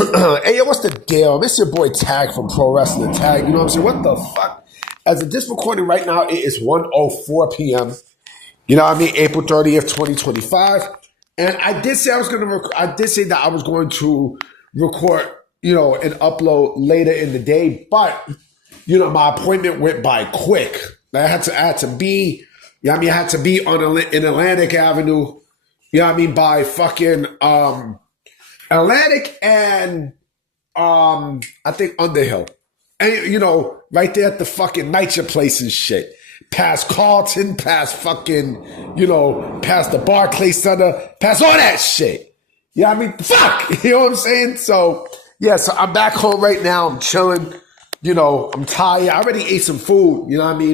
Hey, yo, what's the deal? It's your boy Tag from Pro Wrestling Tag. You know what I'm saying? What the fuck? As of this recording right now, it is 1:04 p.m. You know what I mean? April 30th, 2025. And I did say I did say that I was going to record, and upload later in the day, but my appointment went by quick. I had to be, I had to be in Atlantic Avenue, by fucking Atlantic and I think Underhill. And right there at the fucking Nitro place and shit. Past Carlton, past fucking, past the Barclays Center, past all that shit. Fuck! You know what I'm saying? So, yeah, so I'm back home right now. I'm chilling. I'm tired. I already ate some food,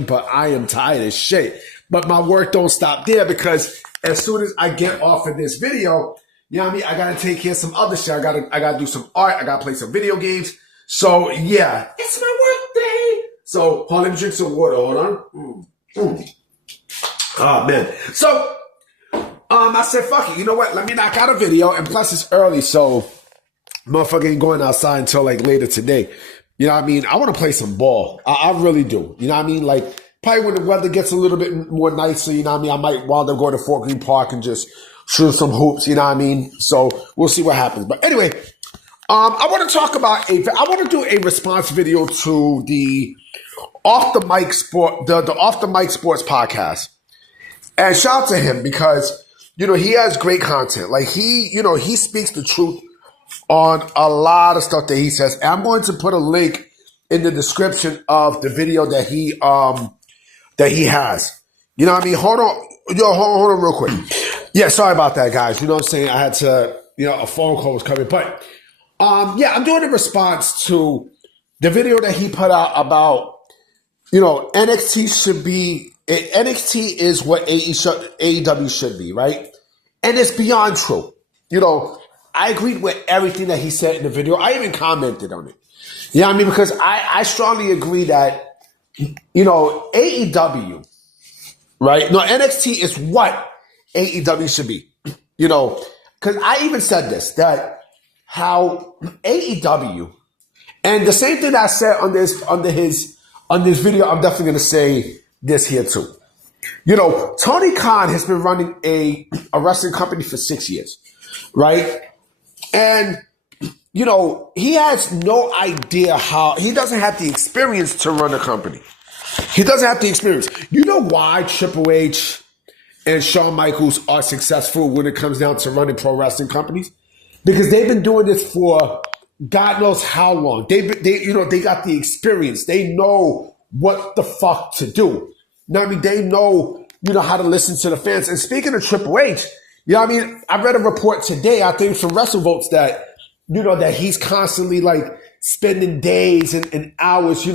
but I am tired as shit. But my work don't stop there because as soon as I get off of this video, I gotta take care of some other shit. I gotta do some art. I gotta play some video games. So yeah, it's my work day. So hold on, let me drink some water. Hold on. Oh man. So I said, fuck it. You know what? Let me knock out a video. And plus it's early, so motherfucker ain't going outside until like later today. I want to play some ball. I really do. Like probably when the weather gets a little bit more nicer, I might wind up going to Fort Greene Park and just shoot some hoops, So we'll see what happens. But anyway, I want to talk about I want to do a response video to the Off the Mic Sports podcast. And shout out to him because, he has great content. Like he speaks the truth on a lot of stuff that he says. And I'm going to put a link in the description of the video that he has. Hold on. Hold on real quick. Yeah, sorry about that, guys. You know what I'm saying? I had to, a phone call was coming. But, I'm doing a response to the video that he put out about, NXT is what AEW should be, right? And it's beyond true. I agreed with everything that he said in the video. I even commented on it. Because I strongly agree that, AEW, right? No, NXT is what AEW should be, because I even said this, that how AEW, and the same thing that I said on this video, I'm definitely going to say this here too. Tony Khan has been running a wrestling company for 6 years, right? And, he has no idea he doesn't have the experience to run a company. He doesn't have the experience. You know why Triple H and Shawn Michaels are successful when it comes down to running pro wrestling companies? Because they've been doing this for God knows how long. They got the experience. They know what the fuck to do. They know, how to listen to the fans. And speaking of Triple H, I read a report today, I think from WrestleVotes that, that he's constantly like spending days and hours,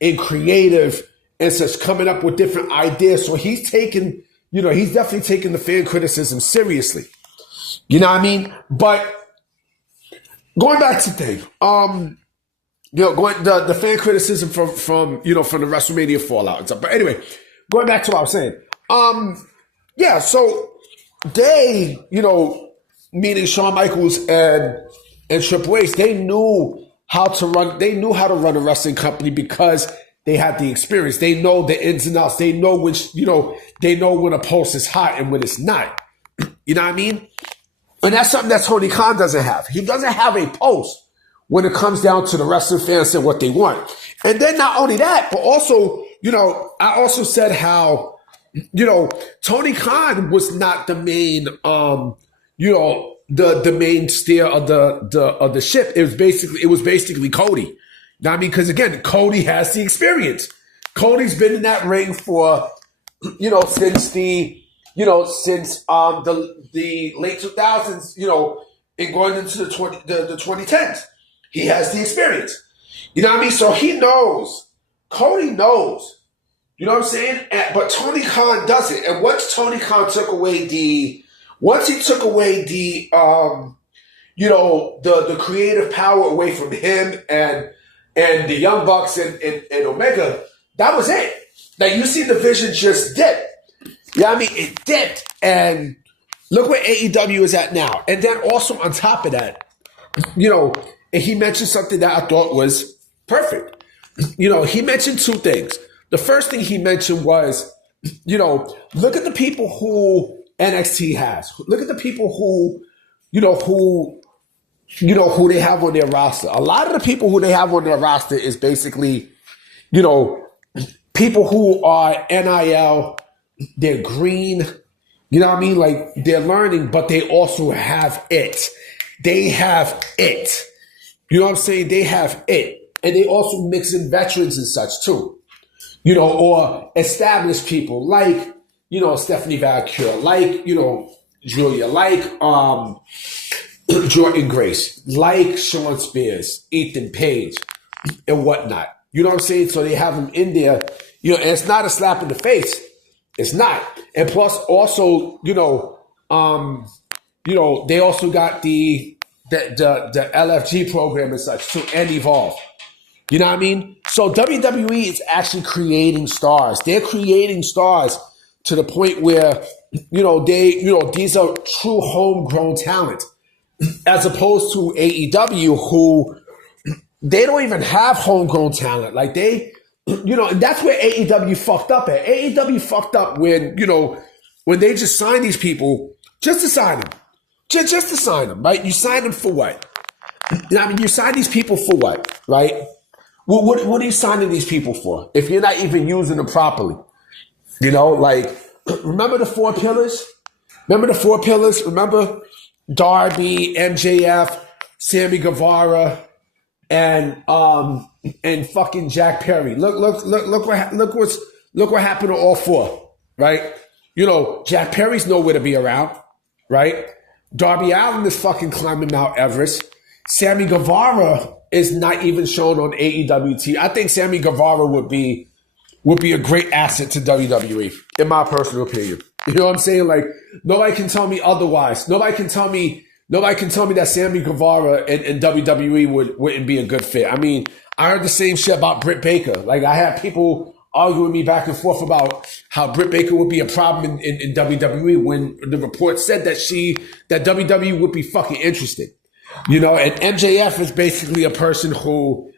in creative and such, coming up with different ideas. So he's taking, he's definitely taking the fan criticism seriously. But going back to Dave, the fan criticism from the WrestleMania fallout and stuff. But anyway, going back to what I was saying. So they, meaning Shawn Michaels and Triple H, they knew how to run a wrestling company because they had the experience. They know the ins and outs. They know they know when a pulse is hot and when it's not. You know what I mean? And that's something that Tony Khan doesn't have. He doesn't have a pulse when it comes down to the wrestling fans and what they want. And then not only that, but also, I also said how, Tony Khan was not the main, the main steer of the ship. It was basically Cody. Because again, Cody has the experience. Cody's been in that ring for, since the late 2000s, and going into the 2010s. He has the experience. So he knows. Cody knows. You know what I'm saying? But Tony Khan doesn't. And once Tony Khan took away the creative power away from him and the Young Bucks and Omega, that was it. Like, you see the vision just dip. It dipped. And look where AEW is at now. And then also on top of that, and he mentioned something that I thought was perfect. He mentioned two things. The first thing he mentioned was, look at the people who NXT has. Look at the people who they have on their roster. A lot of the people who they have on their roster is basically, people who are NIL, they're green, you know what I mean? Like, they're learning, but they also have it. They have it. You know what I'm saying? They have it. And they also mix in veterans and such too. Or established people like, Stephanie Valcure, like, Julia, like Jordan Grace, like Sean Spears, Ethan Page, and whatnot. You know what I'm saying? So they have them in there, and it's not a slap in the face. It's not. And plus also, they also got the LFG program and such too, and Evolve. You know what I mean? So WWE is actually creating stars. They're creating stars to the point where, these are true homegrown talent, as opposed to AEW, who they don't even have homegrown talent. Like and that's where AEW fucked up at. AEW fucked up when they just signed these people just to sign them. Just to sign them, right? You sign them for what? You sign these people for what, right? What are you signing these people for if you're not even using them properly? Remember the four pillars? Remember Darby, MJF, Sammy Guevara, and fucking Jack Perry. Look what happened to all four, right? Jack Perry's nowhere to be around, right? Darby Allin is fucking climbing Mount Everest. Sammy Guevara is not even shown on AEW TV. I think Sammy Guevara would be a great asset to WWE, in my personal opinion. You know what I'm saying? Like, nobody can tell me otherwise. Nobody can tell me that Sammy Guevara and WWE wouldn't be a good fit. I mean, I heard the same shit about Britt Baker. Like, I had people arguing with me back and forth about how Britt Baker would be a problem in WWE when the report said that WWE would be fucking interested. And MJF is basically a person who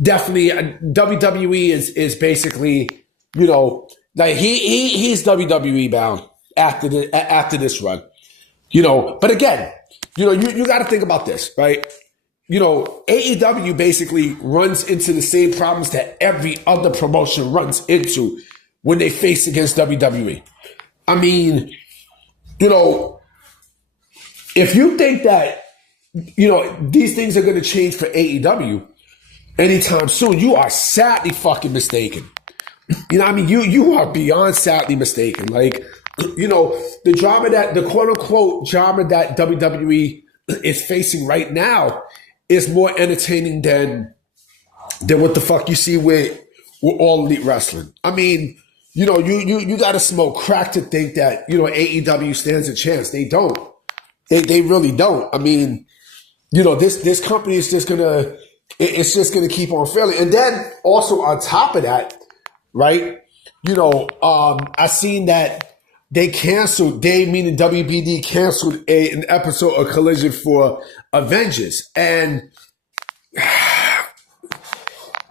definitely WWE is basically, like he's WWE bound after this run. But again, you got to think about this, right? AEW basically runs into the same problems that every other promotion runs into when they face against WWE. I mean, if you think that, these things are going to change for AEW anytime soon, you are sadly fucking mistaken. You are beyond sadly mistaken. Like, the drama the quote unquote drama that WWE is facing right now is more entertaining than what the fuck you see with All Elite Wrestling. I mean, you got to smoke crack to think that, AEW stands a chance. They don't. They really don't. I mean, this company is just gonna keep on failing. And then also on top of that, right? I seen that they meaning WBD canceled an episode of Collision for Avengers. And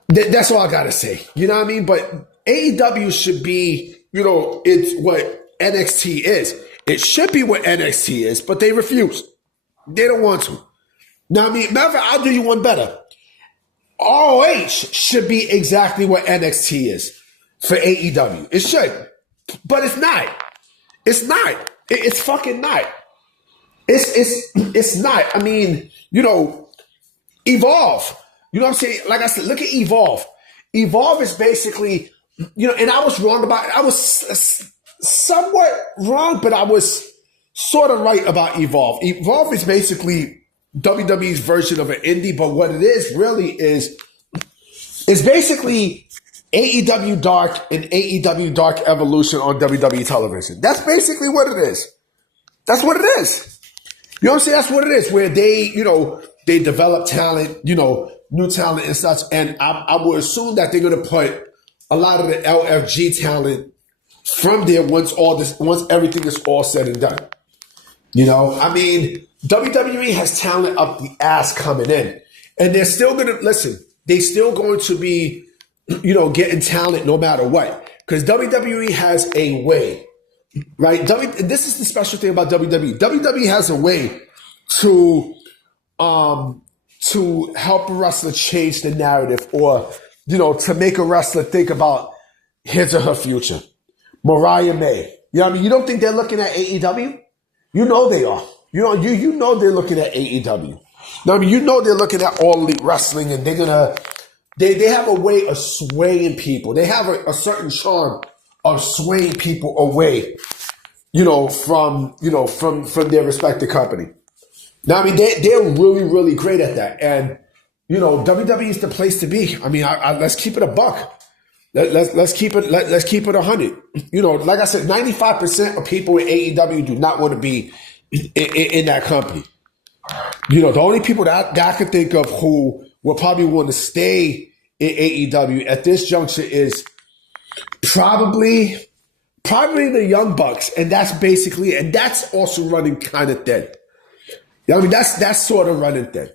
that's all I gotta say. You know what I mean? But AEW should be, it's what NXT is. It should be what NXT is, but they refuse. They don't want to. Now, matter, I'll do you one better. ROH should be exactly what NXT is for AEW. It should. But it's not. It's not. It's fucking not. It's not. I mean, Evolve. You know what I'm saying? Like I said, look at Evolve. Evolve is basically, and I was wrong about it. I was somewhat wrong, but I was sort of right about Evolve. Evolve is basically WWE's version of an indie, but what it is really is basically AEW Dark and AEW Dark Evolution on WWE television. That's basically what it is. That's what it is. You know what I'm saying? That's what it is, where they, they develop talent, new talent and such. And I would assume that they're going to put a lot of the LFG talent from there once everything is all said and done. I mean, WWE has talent up the ass coming in. And they're still going to, listen, they still going to be, getting talent no matter what. Because WWE has a way, right? This is the special thing about WWE. WWE has a way to help a wrestler change the narrative, or, to make a wrestler think about his or her future. Mariah May. You know what I mean? You don't think they're looking at AEW? You know they are. You know they're looking at AEW. Now, I mean, they're looking at All Elite Wrestling, and they have a way of swaying people. They have a certain charm of swaying people away, from their respective company. Now, I mean, they're really, really great at that. And, WWE is the place to be. I mean, let's keep it a buck. Let's keep it 100. Like I said, 95% of people in AEW do not want to be in that company. The only people that I could think of who will probably want to stay in AEW at this juncture is probably the Young Bucks, and that's also running kind of thin. I mean, that's sort of running thin.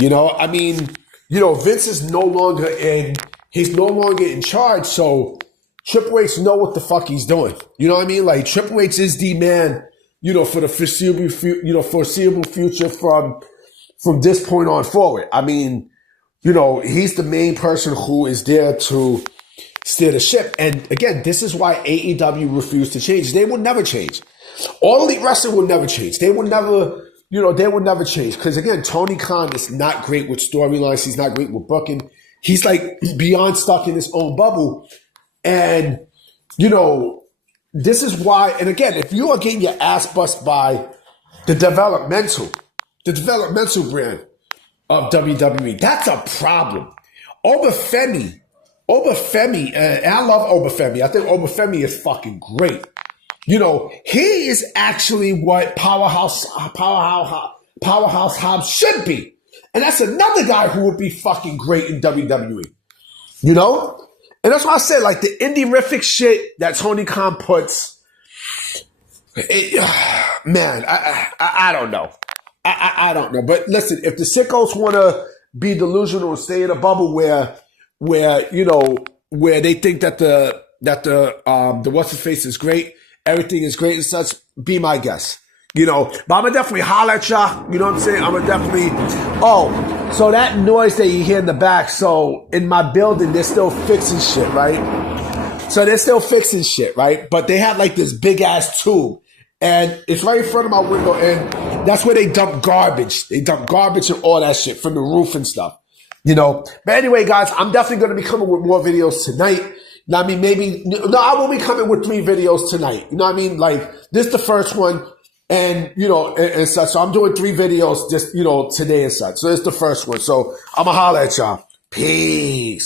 I mean, Vince is no longer in charge, so Triple H know what the fuck he's doing. You know what I mean? Like, Triple H is the man, for the foreseeable future from this point on forward. I mean, he's the main person who is there to steer the ship. And again, this is why AEW refused to change. They will never change. All Elite Wrestling will never change. They will never change. Because again, Tony Khan is not great with storylines. He's not great with booking. He's like beyond stuck in his own bubble. And, this is why, and again, if you are getting your ass bust by the developmental brand of WWE, that's a problem. Obafemi, and I love Obafemi. I think Obafemi is fucking great. He is actually what Powerhouse Hobbs should be. And that's another guy who would be fucking great in WWE. And that's why I said, like, the indie-rific shit that Tony Khan puts, man, I don't know. I don't know. But listen, if the sickos want to be delusional and stay in a bubble where they think that the what's-his-face is great, everything is great and such, be my guest. But I'm going to definitely holler at y'all. You know what I'm saying? I'm going to definitely... So that noise that you hear in the back, so in my building, they're still fixing shit, right? But they have like this big ass tube, and it's right in front of my window, and that's where they dump garbage. They dump garbage and all that shit from the roof and stuff, But anyway, guys, I'm definitely going to be coming with more videos tonight. I mean, I will be coming with 3 videos tonight. You know what I mean? Like, this is the first one. And, and such. So I'm doing 3 videos just, today and such. So it's the first one. So I'm going to holler at y'all. Peace.